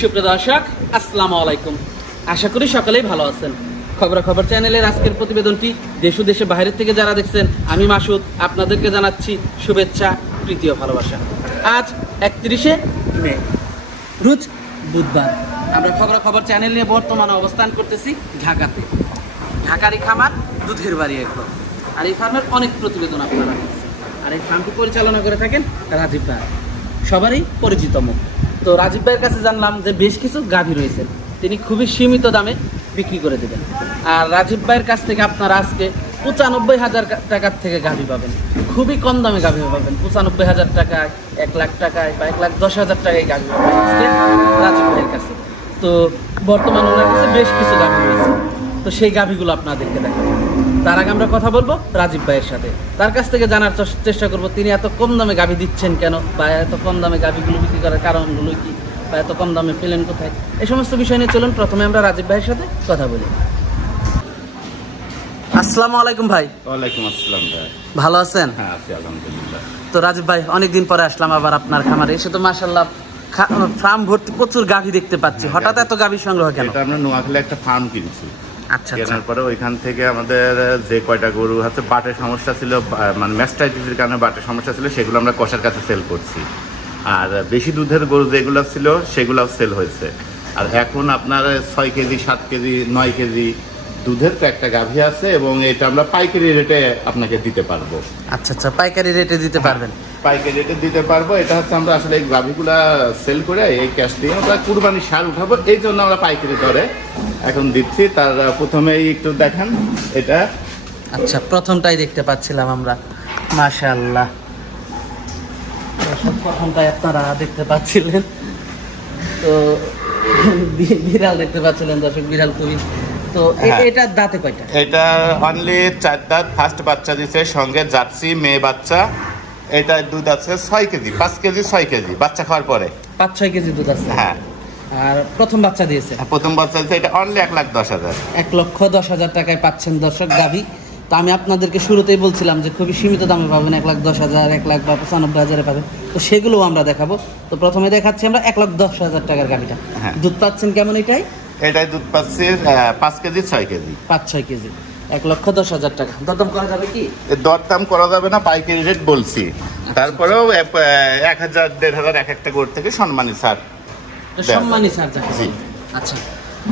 সুপ্রিয় দর্শক, আসসালামু আলাইকুম। আশা করি সকলেই ভালো আছেন। খবরাখবর চ্যানেলের আজকের প্রতিবেদনটি দেশ ও দেশের বাইরের থেকে যারা দেখছেন, আমি মাসুদ, আপনাদেরকে জানাচ্ছি শুভেচ্ছা প্রীতীয় ভালোবাসা। আজ একত্রিশে মে, রোজ বুধবার। আমরা খবরাখবর চ্যানেল নিয়ে বর্তমানে অবস্থান করতেছি ঢাকাতে। ঢাকারই খামার দুধের বাড়ি একদম। আর এই ফার্মের অনেক প্রতিবেদন আপনারা। আর এই ফার্মটি পরিচালনা করে থাকেন রাজীব ভাই সবারই পরিচিত মুখ। তো রাজীব ভাইয়ের কাছে জানলাম যে বেশ কিছু গাভী রয়েছে। তিনি খুবই সীমিত দামে বিক্রি করে দেবেন। আর রাজীব ভাইয়ের কাছ থেকে আপনারা আজকে পঁচানব্বই হাজার টাকার থেকে গাভী পাবেন। খুবই কম দামে গাভী পাবেন। পঁচানব্বই হাজার টাকায়, এক লাখ টাকায় বা এক লাখ দশ হাজার টাকায় গাভী পাবেন আজকে রাজীব ভাইয়ের কাছে। তো বর্তমানে ওনার কাছে বেশ কিছু গাভী রয়েছে। তো সেই গাভীগুলো আপনাদেরকে দেখাবো। তার আগে আমরা কথা বলব রাজীব ভাইয়ের সাথে। তার কাছ থেকে জানার চেষ্টা করব তিনি এত কম দামে গাভী দিচ্ছেন কেন? বা এত কম দামে গাভীগুলো বিক্রি করার কারণগুলো কি? বা এত কম দামে পেলেন কোথায়? এই সমস্ত বিষয় নিয়ে চলুন প্রথমে আমরা রাজীব ভাইয়ের সাথে কথা বলি। আসসালামু আলাইকুম ভাই। ওয়ালাইকুম আসসালাম ভাই। ভালো আছেন? হ্যাঁ আছি আলহামদুলিল্লাহ। তো রাজীব ভাই অনেকদিন পরে আসলাম আবার আপনার খামারে। এসে তো মাসাল্লাহ ফার্ম ভর্তি প্রচুর গাভী দেখতে পাচ্ছি। হঠাৎ এত গাভী সংগ্রহ কেন? এটা আমরা নোয়াখালী একটা ফার্ম কিনছি। কেনার পরে ওইখান থেকে আমাদের যে কয়টা গরু হাতে বাটের সমস্যা ছিল মানে ম্যাস্টাইটিসের কারণে বাটের সমস্যা ছিল সেগুলো আমরা কষার কাছে সেল করছি। আর বেশি দুধের গরু যেগুলো ছিল সেগুলো সেল হয়েছে। আর এখন আপনার ছয় কেজি সাত কেজি নয় কেজি দুধের তো একটা গাভী আছে এবং এটা আমরা পাইকারি রেটে আপনাকে দিতে পারব। আচ্ছা আচ্ছা পাইকারি রেটে দিতে পারবেন? পাইকারি রেটে দিতে পারব। এটা হচ্ছে আমরা আসলে এই গাভিগুলা সেল করে এই ক্যাশ দিয়ে আমরা কুরবানি সার উঠাবো এই জন্য আমরা পাইকারি দরে এখন দিচ্ছি তার প্রথমেই একটু দেখান এটা। আচ্ছা প্রথমটাই দেখতে পাচ্ছিলাম আমরা। মাশাআল্লাহ। প্রথমটাই আপনারা দেখতে পাচ্ছিলেন। তো বিড়াল দেখতে পাচ্ছিলেন দর্শক বিড়াল খুবই। তো হ্যাঁ। এটার দাঁতে কয়টা? এটা অনলি চার দাঁত ফার্স্ট বাচ্চা দিচ্ছে সঙ্গে জার্সি মেয়ে বাচ্চা। এটা দুধ আছে ছয় কেজি পাঁচ কেজি ছয় কেজি বাচ্চা খাওয়ার পরে। পাঁচ ছয় কেজি দুধ আছে। হ্যাঁ। আর প্রথম বাচ্চা দিয়েছে। প্রথম বাচ্চা দিচ্ছে এটা অনলি এক লাখ দশ হাজার। এক লক্ষ দশ হাজার টাকায় পাচ্ছেন দর্শক গাভী। তো আমি আপনাদেরকে শুরুতেই বলছিলাম যে খুবই সীমিত দামে পাবেন এক লাখ দশ হাজার এক লাখ বা পঁচানব্বই হাজারে পাবেন। তো সেগুলোও আমরা দেখাবো। তো প্রথমে দেখাচ্ছি আমরা এক লাখ দশ হাজার টাকার গাভীটা। হ্যাঁ। দুধ পাচ্ছেন কেমন এটাই? এটাই দুধ পাচ্ছি পাঁচ কেজি ছয় কেজি। পাঁচ ছয় কেজি। এক লক্ষ দশ হাজার টাকা। দরদাম করা যাবে কি? দরদাম করা যাবে না পাইকারি রেট বলছি। তারপরেও এক- হাজার দেড় হাজার এক একটা গরু থেকে সম্মানী স্যার সম্মানী স্যার জি। আচ্ছা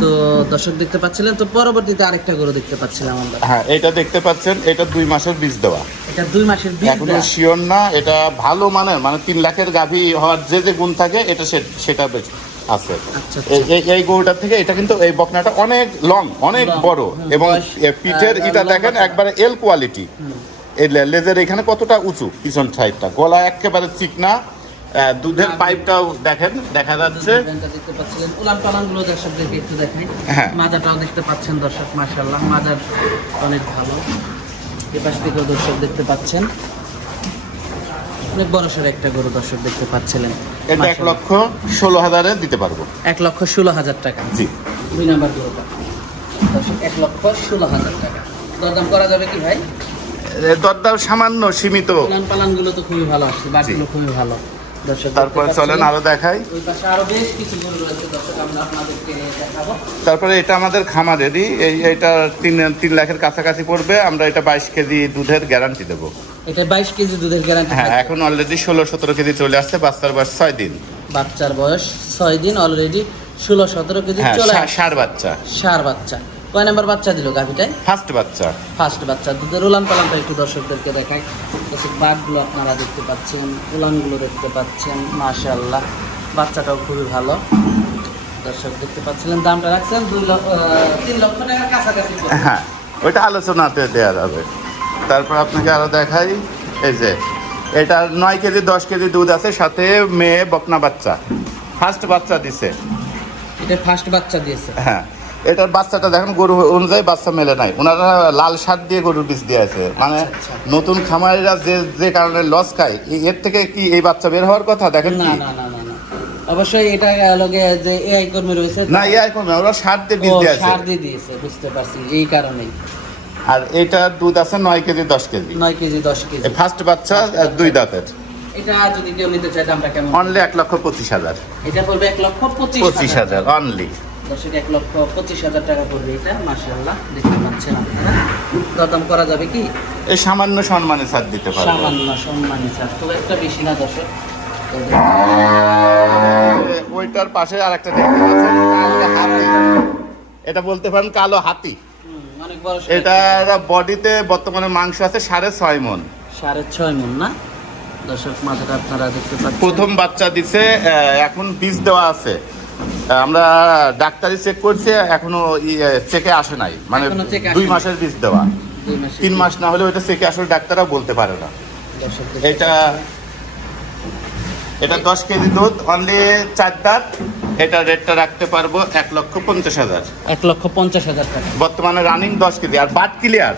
তো দর্শক দেখতে পাচ্ছিলেন তো পরবর্তীতে আরেকটা গরু দেখতে পাচ্ছিলাম আমরা। হ্যাঁ এটা দেখতে পাচ্ছেন এটা দুই মাসের বীজ দেওয়া। এটা দুই মাসের বীজ এখনও শিওর না এটা ভালো মানের মানে তিন লাখের গাভী হওয়ার যে যে গুণ থাকে এটা সেটা আছে। আচ্ছা, এই- এই- গরুটার থেকে এটা কিন্তু এই বকনাটা অনেক লং অনেক বড় এবং পিঠের ইটা দেখেন একবারে এল কোয়ালিটি এই লেজের এখানে কতটা উঁচু পিছন সাইডটা গলা একেবারে চিকনা দুধের পাইপটাও দেখেন দেখা যাচ্ছে। দেখতে পাচ্ছিলেন। উলান পালান দর্শকদেরকে একটু দেখাই। হ্যাঁ। মাজাটাও দেখতে পাচ্ছেন দর্শক মাজার অনেক ভালো। এপাশ থেকেও দর্শক দেখতে পাচ্ছেন। অনেক বড় সড়ো একটা গরু দর্শক দেখতে পাচ্ছিলেন। এটা এক লক্ষ ষোলো হাজারে দিতে পারব। এক লক্ষ ষোলো হাজার টাকা। জি। দুই নাম্বার গরুটা। দর্শক এক লক্ষ ষোলো হাজার টাকা। দরদাম করা যাবে কি ভাই? দরদাম সামান্য সীমিত। উলান পালানগুলো তো খুবই ভালো আসছে বাকিগুলো খুবই ভালো। তারপরে চলেন। আরও দেখাই। তারপরে এটা আমাদের খামারেরই এই এটা তিন তিন লাখের কাছাকাছি পড়বে আমরা এটা বাইশ কেজি দুধের গ্যারান্টি দেবো। এটা বাইশ কেজি দুধের গ্যারান্টি হ্যাঁ এখন অলরেডি ষোলো সতেরো কেজি চলে আসছে বাচ্চার বয়স ছয় দিন। বাচ্চার বয়স ছয় দিন অলরেডি ষোলো সতেরো কেজি হ্যাঁ চলে সা- বাচ্চা। সার বাচ্চা। কয় নাম্বার বাচ্চা দিল গাভিটায় ফার্স্ট বাচ্চা। ফার্স্ট বাচ্চা। দুধের উলান পালানটা একটু দর্শকদেরকে দেখাই। দর্শক বাঘগুলো আপনারা দেখতে পাচ্ছেন উলানগুলো দেখতে পাচ্ছেন মাশাল্লাহ বাচ্চাটাও খুবই ভালো। দর্শক দেখতে পাচ্ছিলেন দামটা রাখছেন দুই লক্ষ তিন লক্ষ টাকার কাছাকাছি হ্যাঁ ওইটা আলোচনাতে দেওয়া যাবে। তারপর আপনাকে আরও দেখাই এই যে এটা নয় কেজি দশ কেজি দুধ আছে সাথে মেয়ে বকনা বাচ্চা। ফার্স্ট বাচ্চা দিছে। এটা ফার্স্ট বাচ্চা দিয়েছে। হ্যাঁ এটার বাচ্চাটা দেখেন গরু অনুযায়ী বাচ্চা মেলে নাই। ওনারা লাল সার দিয়ে গরুর বীজ দিয়ে আছে। মানে আচ্ছা, নতুন খামারিরা যে যে কারণে লস খায় এর থেকে কি এই বাচ্চা বের হওয়ার কথা? দেখেন না না না অবশ্যই এটা লগে যে এআই কর্মী রয়েছে না ইয়ে এখন ওরা সার দিয়ে বীজ দিয়ে আছে। সার দিয়ে দিয়েছে বুঝতে পারছি এই কারণেই। আর এটা দুধ আছে নয় কেজি দশ কেজি। নয় কেজি দশ কেজি। ফার্স্ট বাচ্চা দুই দাঁতের। এটা যদি কেউ নিতে চায় দামটা কেমন? অনলি এক লক্ষ পঁচিশ হাজার। এটা পড়বে এক লক্ষ পঁচিশ হাজার। অনলি দর্শক এক লক্ষ পঁচিশ হাজার টাকা পড়বে এটা মার্শাল্লাহ দেখতে পাচ্ছেন আপনারা। দরদাম করা যাবে কি? এই সামান্য সম্মানে ছাড় দিতে পারব। সামান্য সম্মানী খুব একটা বেশি না দর্শক। ওইটার পাশে আর একটা দেখতে পাচ্ছেন কালো হাতি। এটা বলতে পারেন কালো হাতি। এটা বডিতে বর্তমানে মাংস আছে সাড়ে ছয় মন। সাড়ে ছয় মন না? দর্শক মাথাটা আপনারা দেখতে পাচ্ছেন। প্রথম বাচ্চা দিছে এখন বীজ দেওয়া আছে। আমরা ডাক্তারি চেক করছি এখনও চেকে আসে নাই। মানে দুই মাসের বীজ দেওয়া। তিন মাস না হলে ওইটা চেকে আসলে ডাক্তাররা বলতে পারে না। এটা এটা দশ কেজি দুধ অনলি চার দাঁত। এটা রেটটা রাখতে পারব এক লক্ষ পঞ্চাশ হাজার। এক লক্ষ পঞ্চাশ হাজার টাকা। বর্তমানে রানিং দশ কেজি। আর বাট ক্লিয়ার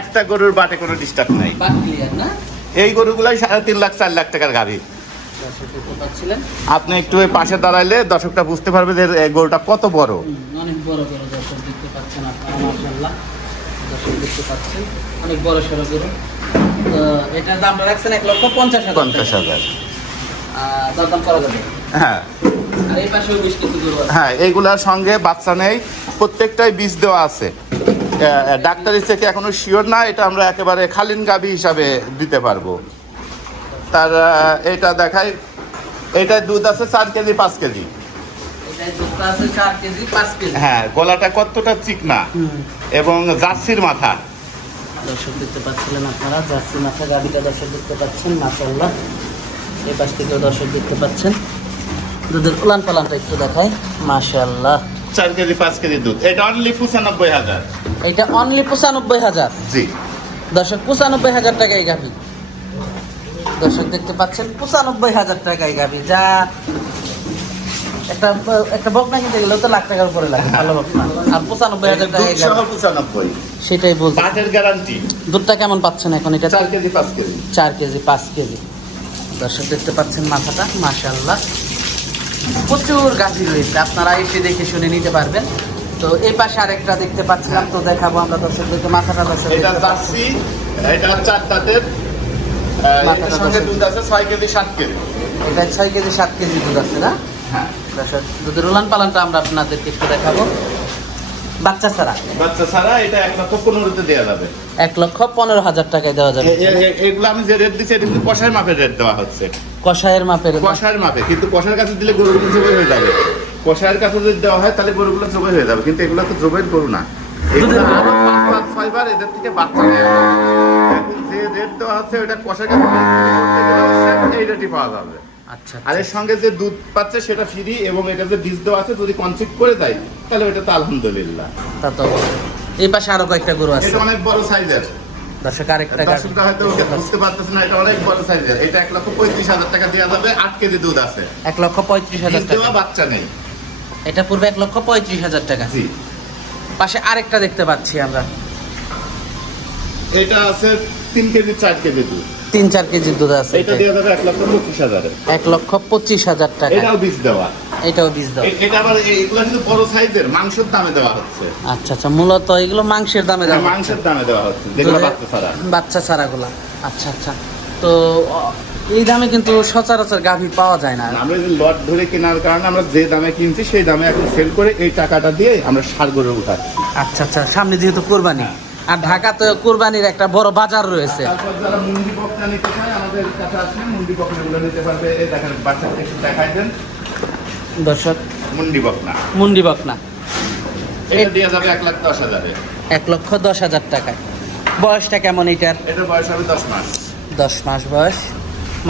একটা গরুর বাটে কোনো ডিস্টার্ব নাই। এই গরুগুলাই সাড়ে তিন লাখ চার লাখ টাকার গাড়ি আপনি একটু ওই পাশে দাঁড়াইলে দর্শকটা বুঝতে পারবে যে গোলটা কত বড়। অনেক বড় বড় দর্শক দেখতে পাচ্ছেন আপনারা মাশাআল্লাহ। দর্শক দেখতে পাচ্ছেন অনেক বড় সড়ো গরু। এটার দামটা রাখছেন এক লক্ষ পঞ্চাশ হাজার পঞ্চাশ হাজার। দরদাম করা যাবে? হ্যাঁ। হ্যাঁ এইগুলার সঙ্গে বাচ্চা নেই প্রত্যেকটাই বীজ দেওয়া আছে। ডাক্তারি থেকে এখনও শিওর না এটা আমরা একেবারে খালিন গাবি হিসাবে দিতে পারব। তার এটা দেখাই। এটা দুধ আছে চার কেজি পাঁচ কেজি। হ্যাঁ গলাটা কতটা চিকনা। এবং জার্সির মাথা। দর্শক দেখতে পাচ্ছিলেন আপনারা জার্সি মাথা গাড়িটা দর্শক দেখতে পাচ্ছেন মাশাল্লাহ এই পাশ থেকেও দর্শক দেখতে পাচ্ছেন। দুধের উলান পালানটা একটু দেখায় মাশাল্লাহ চার কেজি পাঁচ কেজি দুধ। এটা অনলি পঁচানব্বই হাজার। এটা অনলি পঁচানব্বই হাজার। জি। দর্শক পঁচানব্বই হাজার টাকায় গাভি। দর্শক দেখতে পাচ্ছেন পঁচানব্বই হাজার টাকায় যা একটা একটা বকনা কিনতে গেলেও তো লাখ টাকার উপরে লাগে ভালো বকনা আর পঁচানব্বই হাজার পঁচানব্বই। সেটাই বলছি। বাটের গ্যারান্টি দুধটা কেমন পাচ্ছেন এখন এটা? চার কেজি পাঁচ কেজি। চার কেজি পাঁচ কেজি। দর্শক দেখতে পাচ্ছেন মাথাটা মাশাল্লাহ প্রচুর গাভী রয়েছে আপনারা এসে দেখে শুনে নিতে পারবেন। তো এই পাশে আরেকটা দেখতে পাচ্ছিলাম তো দেখাবো আমরা দর্শকদেরকে মাথাটা দর্শক এটা এটার সঙ্গে দুধ আছে ছয় কেজি সাত কেজি। এটা ছয় কেজি সাত কেজি দুধ আছে না? হ্যাঁ। দুধের উলান পালানটা আমরা আপনাদেরকে একটু দেখাবো। বাচ্চা ছাড়া? বাচ্চা ছাড়া এটা এক লক্ষ পনেরোতে দেওয়া যাবে। এক লক্ষ পনেরো হাজার টাকায় দেওয়া যাবে। এগুলো আমি যে রেট দিচ্ছি এটা কিন্তু কষার মাপের রেট দেওয়া হচ্ছে। কষায়ের মাপের কষার মাপে কিন্তু কষার কাছে দিলে গরুগুলো জবাই হয়ে যাবে। কষার কাছে যদি দেওয়া হয় তাহলে গরুগুলো জবাই হয়ে যাবে। কিন্তু এগুলো তো জবাই গরু না। এগুলো আরও পাঁচ পাঁচ ছয়বার এদের থেকে বাচ্চা যে রেট দেওয়া হচ্ছে ওটা কষার কাছে করতে গেলে হচ্ছে এই রেটই পাওয়া যাবে আচ্ছা আর এর সঙ্গে যে দুধ পাচ্ছে সেটা ফ্রি এবং এটা যে বীজ দেওয়া আছে যদি কনসিভ করে দেয় তাহলে ওটা তো আলহামদুলিল্লাহ। তা তো এই পাশে আরও কয়েকটা গরু আছে। এটা অনেক বড় সাইজের দর্শক আরেকটা দর্শকরা হয়তো বুঝতে পারতেছে না এটা অনেক বড় সাইজের এটা এক লক্ষ পঁয়ত্রিশ হাজার টাকা দেওয়া যাবে আট কেজি দুধ আছে। এক লক্ষ পঁয়ত্রিশ হাজার টাকা। বাচ্চা নেই। এটা পূর্বে এক লক্ষ পঁয়ত্রিশ হাজার টাকা। জি। পাশে আরেকটা দেখতে পাচ্ছি আমরা। এটা আছে তিন কেজি চার কেজি দুধ। তিন চার কেজি দুধ আছে এটা। দেওয়া এক লক্ষ পঁচিশ হাজারে। এক লক্ষ পঁচিশ হাজার টাকা। এটাও বীজ দেওয়া। এটাও বীজ দাও এ- এটা আবার এগুলো কিন্তু বড় সাইজের মাংসের দামে দেওয়া হচ্ছে। আচ্ছা আচ্ছা মূলত এগুলো মাংসের দামে দাম মাংসের দামে দেওয়া হচ্ছে যেগুলো বাচ্চা ছাড়া। বাচ্চা ছাড়াগুলা। আচ্ছা আচ্ছা। তো এই দামে কিন্তু সচরাচর গাভী পাওয়া যায় না। আমরা লট ধরে কেনার কারণে আমরা যে দামে কিনছি সেই দামে এখন সেল করে এই টাকাটা দিয়ে আমরা সার গরু উঠাচ্ছি। আচ্ছা আচ্ছা সামনে যেহেতু কোরবানি। আর ঢাকা তো কোরবানির একটা বড় বাজার রয়েছে। যারা মুন্ডি বকনা নিতে চায় আমাদের কাছে আছে। মুন্ডি বকনাগুলো নিতে পারবে। এই দেখেন বাচ্চাকে একটু দেখাই দেন। দর্শক মুন্ডি বকনা। মুন্ডি বকনা। এটা দেওয়া যাবে এক লাখ দশ হাজারে। এক লক্ষ দশ হাজার টাকায়। বয়সটা কেমন এটার? এটার বয়স হবে দশ মাস। দশ মাস বয়স।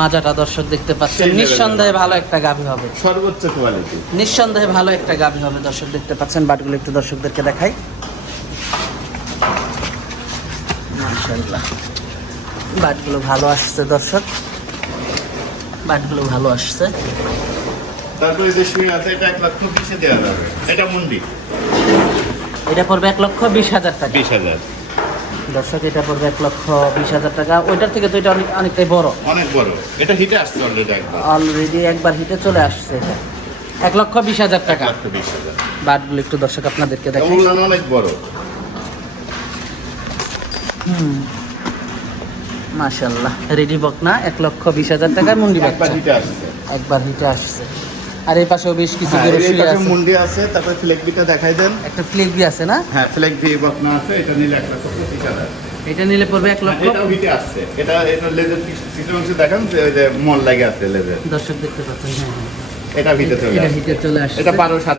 মাজাটা দর্শক দেখতে পাচ্ছেন। নিঃসন্দেহে ভালো একটা গাভী হবে। সর্বোচ্চ কোয়ালিটি নিঃসন্দেহে ভালো একটা গাভী হবে দর্শক দেখতে পাচ্ছেন। বাটগুলো একটু দর্শকদেরকে দেখাই। বাটগুলো ভালো আসছে দর্শক। বাটগুলো ভালো আসছে। তারপরে যে শুয়ে আছে এটা এক লক্ষ বিশে দেওয়া যাবে। এটা মুন্ডি। এটা পড়বে এক লক্ষ বিশ হাজার টাকা। বিশ হাজার। দর্শক এটা পড়বে এক লক্ষ বিশ হাজার টাকা। ওইটার থেকে তো এটা অনেক অনেকটাই বড়। অনেক বড়। এটা হিটে আসছে অলরেডি একবার। অলরেডি একবার হিটে চলে আসছে এটা। এক লক্ষ বিশ হাজার টাকা। বাটগুলো একটু দর্শক আপনাদেরকে ওগুলো অনেক বড়। হুম। মাশাল্লাহ রেডি বকনা এক লক্ষ বিশ হাজার টাকায় মুন্ডি বাচ্চা। একবার হিটে আসছে। আর এই পাশেও বেশ কিছু হ্যাঁ, গরু এই শুয়ে পাশে আছে। মুন্ডি আছে তারপরে ফ্লেক দেখাই দেন। একটা ফ্লেক বি আছে না? হ্যাঁ ফ্লেক ভি বকনা আছে এটা নিলে এক লক্ষ পঁচিশ হাজার। এটা নিলে পড়বে এক লক্ষ এটাও হিটে আসছে। এটা এটা লেজের সিস্টেম অংশ দেখান যে ওই মল লাগে আছে লেজের দর্শক দেখতে পাচ্ছেন হ্যাঁ হ্যাঁ। এটা ভিটে এটা চলে আসছে। এটা বারো সাত